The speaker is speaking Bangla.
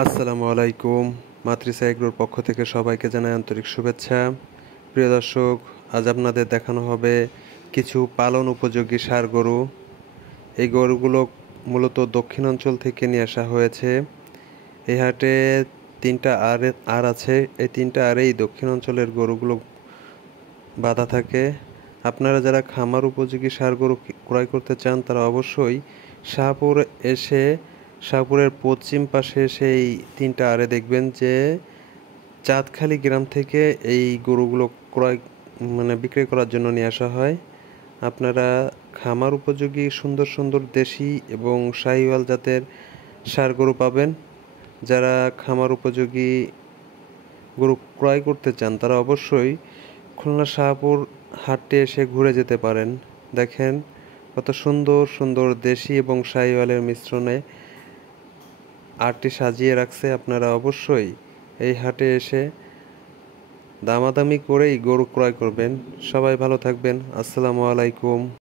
আসসালামু আলাইকুম। মাতৃসা এগ্রোর পক্ষ থেকে সবাইকে জানাই আন্তরিক শুভেচ্ছা। প্রিয় দর্শক, আজ আপনাদের দেখানো হবে কিছু পালন উপযোগী ষাঁড় গরু। এই গরুগুলো মূলত দক্ষিণাঞ্চল থেকে নিয়ে আসা হয়েছে। এই হাটে তিনটা আর আছে। এই তিনটা আরেই দক্ষিণাঞ্চলের গরুগুলো বাঁধা থাকে। আপনারা যারা খামার উপযোগী ষাঁড় গরু ক্রয় করতে চান তারা অবশ্যই শাহপুর এসে শাহপুরের পশ্চিম পাশে সেই তিনটা আড়ে দেখবেন যে চাঁদখালি গ্রাম থেকে এই গরুগুলো বিক্রি করার জন্য নিয়ে আসা হয়। আপনারা খামার উপযোগী সুন্দর সুন্দর দেশি এবং শাহিওয়াল জাতের ষাঁড় গরু পাবেন। যারা খামার উপযোগী গরু ক্রয় করতে চান তারা অবশ্যই খুলনা শাহপুর হাটে এসে ঘুরে যেতে পারেন। দেখেন কত সুন্দর সুন্দর দেশি এবং শাহিওয়ালের মিশ্রণে আটটি সাজিয়ে রাখছে। আপনারা অবশ্যই এই হাটে এসে দামাদামি করেই গরু ক্রয় করবেন। সবাই ভালো থাকবেন। আসসালামু আলাইকুম।